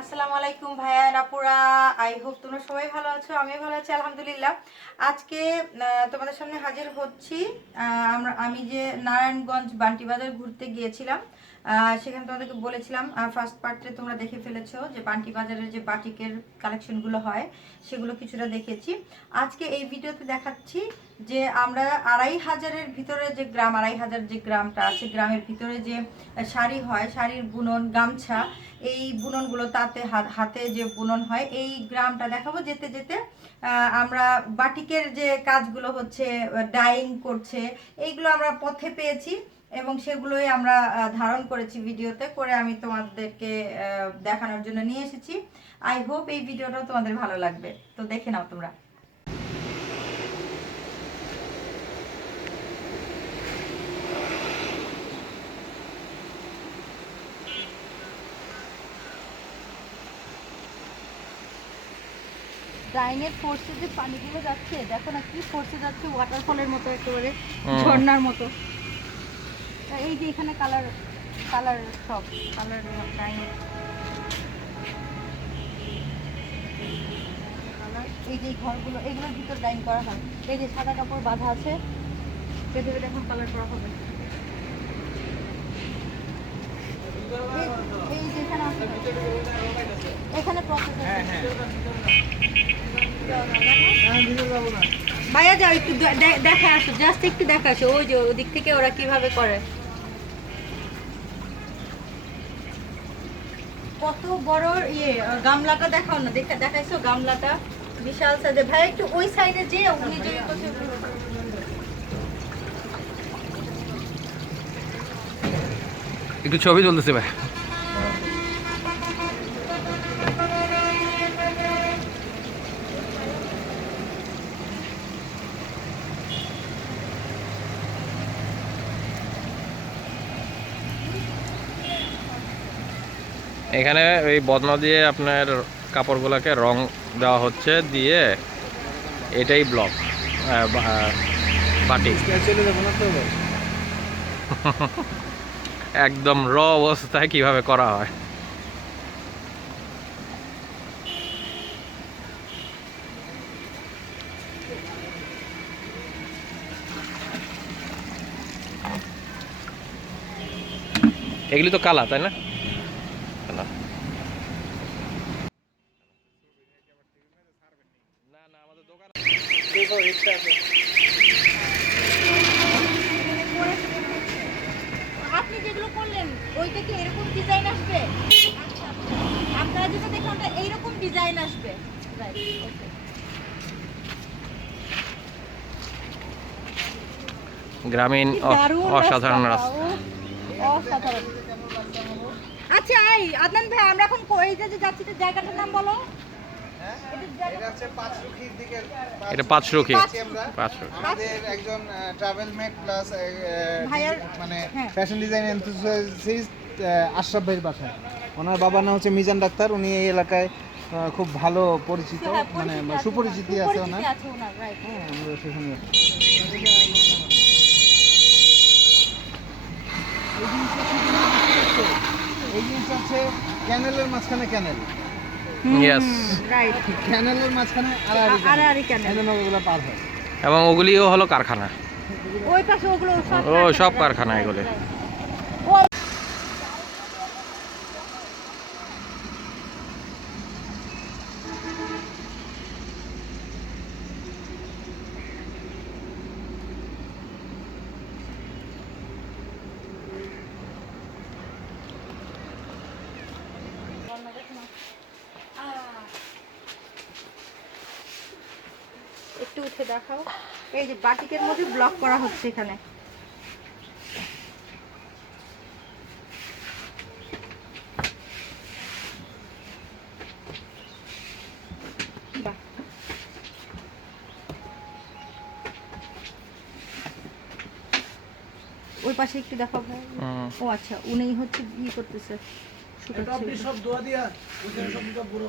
আসসালামু আলাইকুম ভাইয়া নাপুরা আই হোপ তোমরা সবাই ভালো আছো, আমিও ভালো আছি, আলহামদুলিল্লাহ। আজকে তোমাদের সামনে হাজির হচ্ছি আমরা, আমি যে নারায়ণগঞ্জ বান্টি বাজার ঘুরতে গিয়েছিলাম সেখানে তোমাদেরকে বলেছিলাম ফার্স্ট পার্টে তোমরা দেখে ফেলেছো যে বান্টি বাজারের যে বাটিকের কালেকশনগুলো হয়, সেগুলো কিছুটা দেখেছি। আজকে এই ভিডিওতে দেখাচ্ছি যে আমরা আড়াই হাজারের ভিতরে যে গ্রাম, আড়াই হাজার যে গ্রামটা আছে, গ্রামের ভিতরে যে শাড়ি হয়, শাড়ির বুনন, গামছা, এই বুননগুলো তাতে হাতে যে বুনন হয়, এই গ্রামটা দেখাবো। যেতে যেতে আমরা বাটিকের যে কাজগুলো হচ্ছে, ডাইং করছে, এইগুলো আমরা পথে পেয়েছি এবং সেগুলোই আমরা ধারণ করেছি ভিডিওতে করে আমি তোমাদেরকে দেখানোর জন্য নিয়ে এসেছি। আই হোপ এই ভিডিওটাও তোমাদের ভালো লাগবে। তো দেখে নাও তোমরা। ড্রাইনের ফোর্সে যে পানিগুলো যাচ্ছে দেখো না কি ফোর্সে যাচ্ছে ওয়াটারফলের মতো একেবারে। ঝর্ণার মতো। তা এই যে এখানে কালার কালার সব কালার কালার এই যে ঘরগুলো এগুলোর ভিতর ডাইং করা হয়। এই যে সাদা কাপড় বাঁধা আছে বেঁধে এখন কালার করা হবে। এই- এই যে এখানে আছে। এখানে ভাইয়া যাও একটু দে- দে- আসো জাস্ট একটু দেখে আসো ওই যে ওদিক থেকে ওরা কীভাবে করে। কত বড় ইয়ে গামলাটা দেখাও না দেখা দেখাইছো গামলাটা? বিশাল সাইজে ভাই একটু ওই সাইডে যে উনি যে একটু ছবি তুলতেছে ভাই। এখানে ওই বদনা দিয়ে আপনার কাপড়গুলোকে রং দেওয়া হচ্ছে দিয়ে এটাই ব্লক বাটি। একদম র অবস্থায় কীভাবে করা হয়। এগুলি তো কালা, তাই না কালা। না না আমাদের দোকান আপনি যেগুলো করলেন ওইটা কি এরকম ডিজাইন আসবে? আচ্ছা, আপনারা যেটা দেখলেন ওটা এইরকম ডিজাইন আসবে। রাইট ওকে গ্রামীণ দারুণ অসাধারণ রাস্তা, আচ্ছা এই আদনান ভাই আমরা এখন এই যে যে যাচ্ছি যে জায়গাটার নাম বলো। এটা পাঁচরুখি আছি আমরা। পাঁচরুখি আমাদের একজন ট্রাভেল মেট প্লাস মানে। ফ্যাশন ডিজাইন এনথুসিয়াস্ট আশরাফ ভাইয়ের বাসায়। ওনার বাবার নাম হচ্ছে মিজান ডাক্তার। উনি এই এলাকায় খুব ভালো পরিচিত হ্যাঁ, মানে সুপরিচিতি আছে ওনার. হ্যাঁ এই জিনিসটা হচ্ছে ক্যানেলের মাঝখানে ক্যানেল ইয়েস Right. ক্যানেলের মাঝখানে আড়াআড়ি আড়াআড়ি ক্যানেল পার হয়। এবং ওগুলিও হলো কারখানা। ওই পাশে ওগুলো সব ও, সব কারখানা। এগুলো। ও একটু উঠে দেখাও। এই যে বাটিকের মধ্যে ব্লক করা হচ্ছে এখানে। বাহ। ওই পাশে একটু দেখাও ভাই। ও আচ্ছা উনি হচ্ছে ই করতেছে শুকাচ্ছে সব দোয়া দিয়া সব পুরো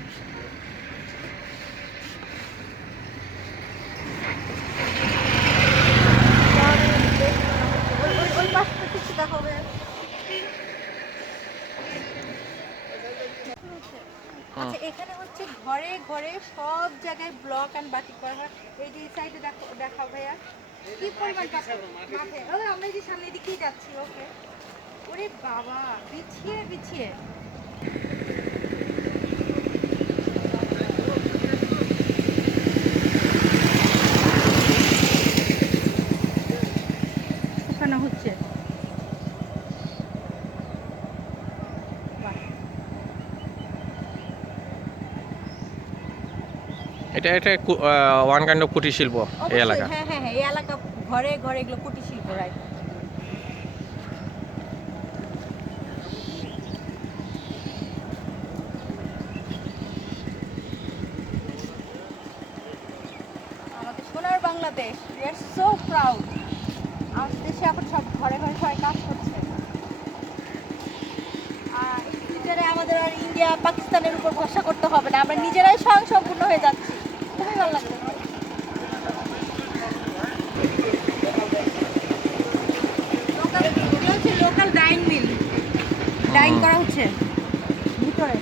জায়গায় ব্লক অ্যান্ড বাটিক করা হয়। এই যে সাইডে দেখো, দেখাও ভাইয়া। কি পরিমাণ মাঠে। ও আমরা এই যে সামনে দিকেই যাচ্ছি ওকে ওরে বাবা, বিছিয়ে বিছিয়ে। এটা এটা ওয়ান কাইন্ড অফ কুটির শিল্প এই এলাকা। হ্যাঁ হ্যাঁ হ্যাঁ এই এলাকা ঘরে ঘরে এগুলো কুটির শিল্প রাইট আমাদের সোনার Bangladesh we are so proud আমাদের দেশে এখন সব ঘরে ঘরে সবাই কাজ করছে। আর এই আমাদের আর ইন্ডিয়া পাকিস্তানের উপর ভরসা করতে হবে না। আমরা নিজেরাই স্বয়ং সম্পূর্ণ হয়ে যাচ্ছি। লোকাল এগুলো লোকাল ডাইং মিল ডাইং করা হচ্ছে ভিতরে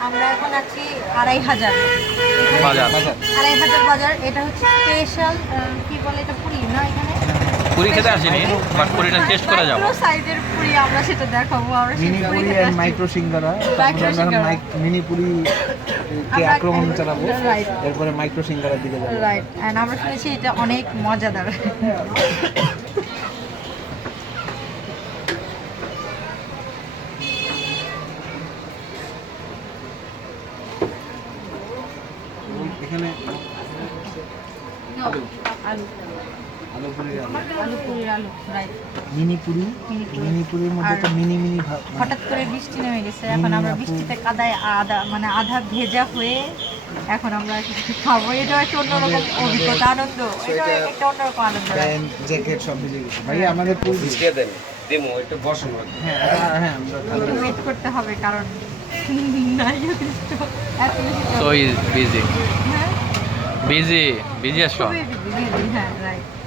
আমরা এখন আছি আড়াই হাজার। বাজার। আড়াই হাজার বাজার এটা হচ্ছে স্পেশাল কি বলে এটা পুরি না এখানে? পুরি খেতে আসিনি বাট পুরিটা টেস্ট করে যাব। মাইক্রো সাইজের পুরি আমরা সেটা দেখাবো আমরা মিনি পুরি পুরি আর মাইক্রো সিঙ্গারা আমরা মাইক- মিনি পুরি কে আক্রমণ চালাবো. এরপরে মাইক্রো সিঙ্গারার দিকে যাব। রাইট এন্ড আমরা শুনেছি এটা অনেক মজাদার এখানে আলু আলু আলু পুরি আলু আলু মিনি পুরি মিনি পুরির মধ্যে তো মিনি মিনি ভাব হঠাৎ করে বৃষ্টি নেমে গেছে এখন আমরা বৃষ্টিতে কাদায় আদা মানে আধা ভেজা হয়ে এখন আমরা কিছু খাব। এটা একটা অন্যরকম অভিজ্ঞতা আনন্দ। এটা একটা অন্যরকম আনন্দ। জ্যাকেট সব ভিজে গেছে। ভাইয়া আমাদের পুরি দিয়ে দেন দেবো একটু বসুন হ্যাঁ হ্যাঁ আমরা ওয়েট করতে হবে কারণ নাই যথেষ্ট এত বেশি সো ইজ বিজি হ্যাঁ? বিজি বিজি busy, busy, হ্যাঁ রাইট না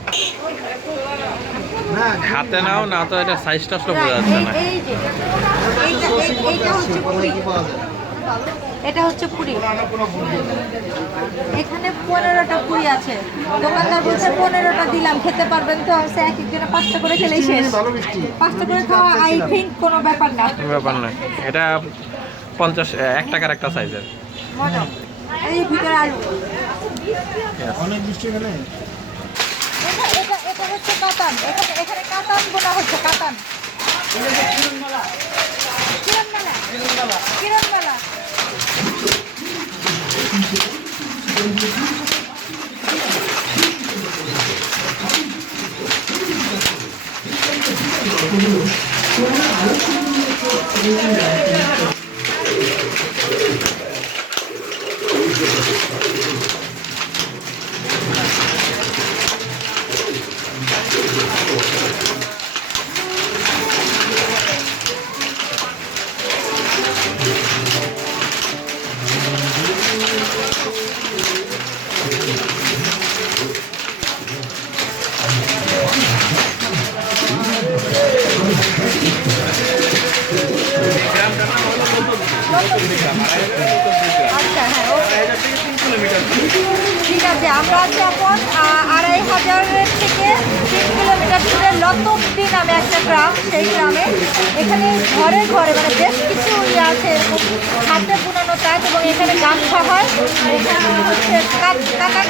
হাতে নাও না তো এটা সাইজটা আসলে বোঝা যাচ্ছে না। হচ্ছে এটা হচ্ছে পুরি। এখানে পনেরোটা পুরি আছে। দোকানদার বলছে পনেরোটা দিলাম খেতে পারবেন তো? সে এক একজনে পাঁচটা করে খেলেই শেষ। পাঁচটা করে খাওয়া আই থিঙ্ক কোনো ব্যাপার না। কোনো ব্যাপার না। এটা পঞ্চাশ এক টাকার একটা সাইজের মজা। এই ভিতরে আলু। অনেক এখানে। এটা হচ্ছে কাতান। এখানে এখানে কাতান বোনা হচ্ছে কাতান। কিরণমালা। কিরণমালা। আচ্ছা কিলোমিটার লতব্দি নামে একটা গ্রাম সেই গ্রামে। এখানে ঘরে ঘরে মানে বেশ কিছু ইয়ে আছে হাতে বুনানো তাঁত এবং এখানে গামছা হয় এখানে হচ্ছে কাত-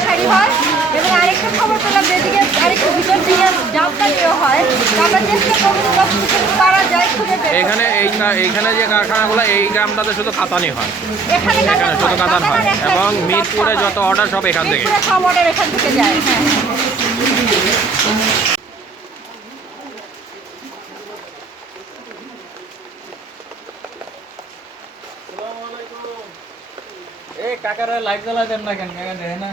শাড়ি হয় এবং আরেকটা খবর পেলাম যেদিকে আরেকটু ভিতর দিকে জামদানিও হয় আমরা চেষ্টা করব পারা যায় খুঁজে এখানে এই এইখানে যে কারখানাগুলো এই গ্রামটাতে শুধু কাতানি হয়। এখানে এখানে শুধু কাতান হয়। এবং মিরপুরে যত অর্ডার সব এখান থেকে। সব order এখান থেকে যায় হ্যাঁ। এই কাকারা লাইট জ্বালা দেন না কেন কাকা দেয় না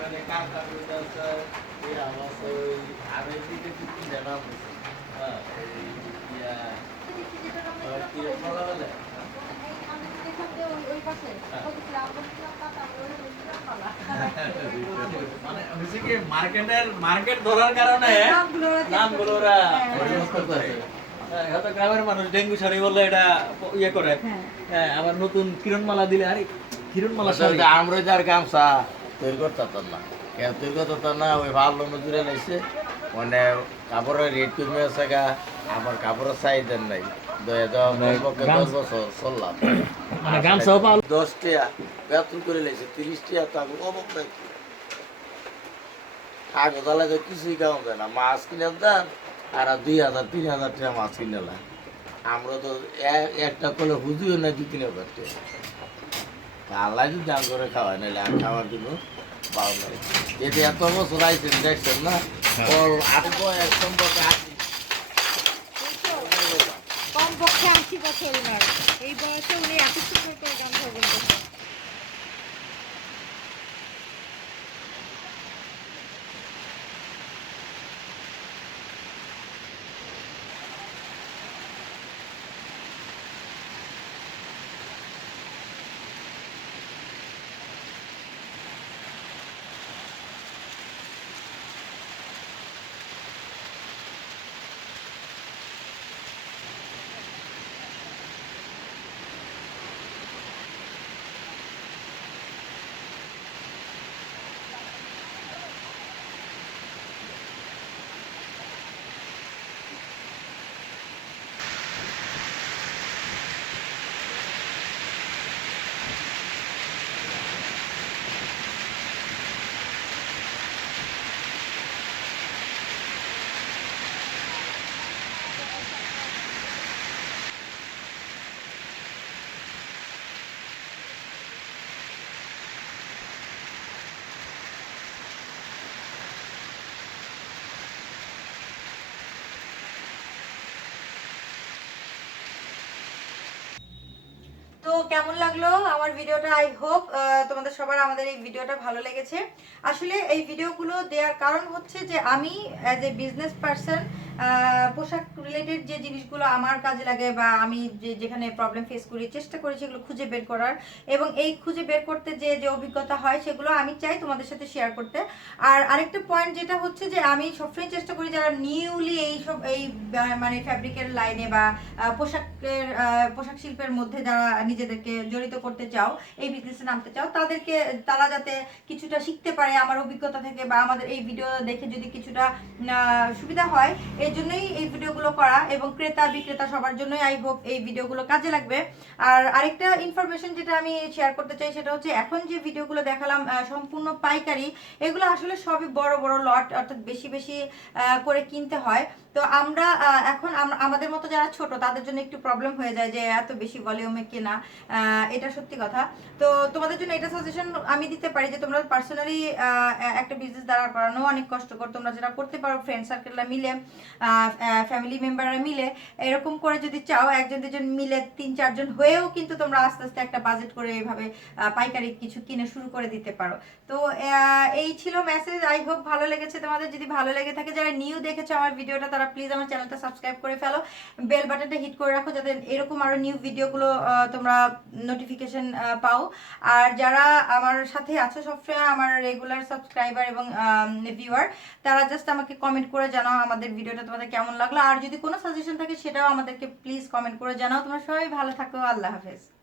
মানে হচ্ছে কি গ্রামের মানুষ ডেঙ্গু শাড়ি বললে এটা ইয়ে করে হ্যাঁ আবার নতুন কিরণমালা দিলে আরে কিরণমালা আমরা যার গামছা তৈরি না কেন তৈরি না ওই ভালো মজুরে লাইছে মানে কাপড়ের রেট কমে আছে গা, আমার কাপড়ের চাহিদা নাই। দশ বছর চললাম। মানে গামছাও পাল দশ বেতন করে লাইছে তিরিশ টিয়া তো আমি অবাক নাই আগে তাহলে তো কিছুই কাম যায় না মাছ কিনে দেন আর দুই হাজার তিন হাজার টাকা মাছ কিনে নেয় আমরা তো একটা করলে হুদিও না দুই তিন হাজার টাকা। আল্লাহ যদি দাম করে খাওয়ায় নাহলে আর খাওয়ার জন্য পাও নাই যেহেতু এত বছর আইসেন দেখছেন না আট এক সম্পর্কে আশি কম পক্ষে আশি বছর ওনার এই বয়সে উনি এত সুন্দর করে গান ধরবেন কেমন লাগল আমার ভিডিওটা? আই হোপ তোমাদের সবার আমাদের এই ভিডিওটা ভালো লেগেছে। আসলে এই ভিডিওগুলো দেওয়ার কারণ হচ্ছে যে আমি অ্যাজ এ বিজনেস পার্সন পোশাক রিলেটেড যে জিনিসগুলো আমার কাজে লাগে বা আমি যে, যেখানে প্রবলেম ফেস করি, চেষ্টা করি সেগুলো খুঁজে বের করার। এবং এই খুঁজে বের করতে যে যে অভিজ্ঞতা হয় সেগুলো আমি চাই তোমাদের সাথে শেয়ার করতে। আর আরেকটা পয়েন্ট যেটা হচ্ছে যে, আমি সবসময় চেষ্টা করি যারা নিউলি এই সব, এই মানে ফ্যাব্রিকের লাইনে বা পোশাকের পোশাক শিল্পের মধ্যে যারা নিজেদেরকে জড়িত করতে চাও, এই বিজনেসে নামতে চাও, তাদেরকে, তারা যাতে কিছুটা শিখতে পারে আমার অভিজ্ঞতা থেকে বা আমাদের এই ভিডিও দেখে যদি কিছুটা সুবিধা হয় এই জন্যই এই ভিডিওগুলো করা এবং ক্রেতা, বিক্রেতা সবার জন্যই আই হোপ এই ভিডিওগুলো কাজে লাগবে। আর আরেকটা ইনফরমেশন যেটা আমি শেয়ার করতে চাই সেটা হচ্ছে এখন যে ভিডিওগুলো দেখালাম সম্পূর্ণ পাইকারি, এগুলো আসলে সবই বড় বড় লট অর্থাৎ বেশি বেশি করে কিনতে হয়। তো আমরা এখন আমাদের মতো যারা ছোট, তাদের জন্য একটু প্রবলেম হয়ে যায় যে এত বেশি ভলিউমে কেনা এটা সত্যি কথা। তো তোমাদের জন্য এটা সাজেশন আমি দিতে পারি যে তোমরা পার্সোনালি একটা বিজনেস দাঁড়া করানো অনেক কষ্টকর। তোমরা যেটা করতে পারো ফ্রেন্ড সার্কেলরা মিলে ফ্যামিলি মেম্বাররা মিলে এরকম করে যদি চাও, একজন, দুজন মিলে তিন, চারজন হয়েও কিন্তু তোমরা আস্তে আস্তে একটা বাজেট করে এইভাবে পাইকারি কিছু কিনে শুরু করে দিতে পারো। তো এই ছিল মেসেজ আই হোপ ভালো লেগেছে তোমাদের। যদি ভালো লেগে থাকে, যারা নিউ দেখেছ আমার ভিডিওটা, তারা প্লিজ আমার চ্যানেলটা সাবস্ক্রাইব করে ফেলো। বেল বাটনটা হিট করে রাখো, যাতে এরকম আরও নিউ ভিডিওগুলো তোমরা নোটিফিকেশন পাও। আর যারা আমার সাথে আছো সবসময়, আমার রেগুলার সাবস্ক্রাইবার এবং ভিউয়ার তারা জাস্ট আমাকে কমেন্ট করে জানাও আমাদের ভিডিওটা তোমাদের কেমন লাগল? আর যদি কোনো সাজেশন থাকে, সেটাও আমাদেরকে প্লিজ কমেন্ট করে জানাও। তোমরা সবাই ভালো থাকো। আল্লাহ হাফেজ।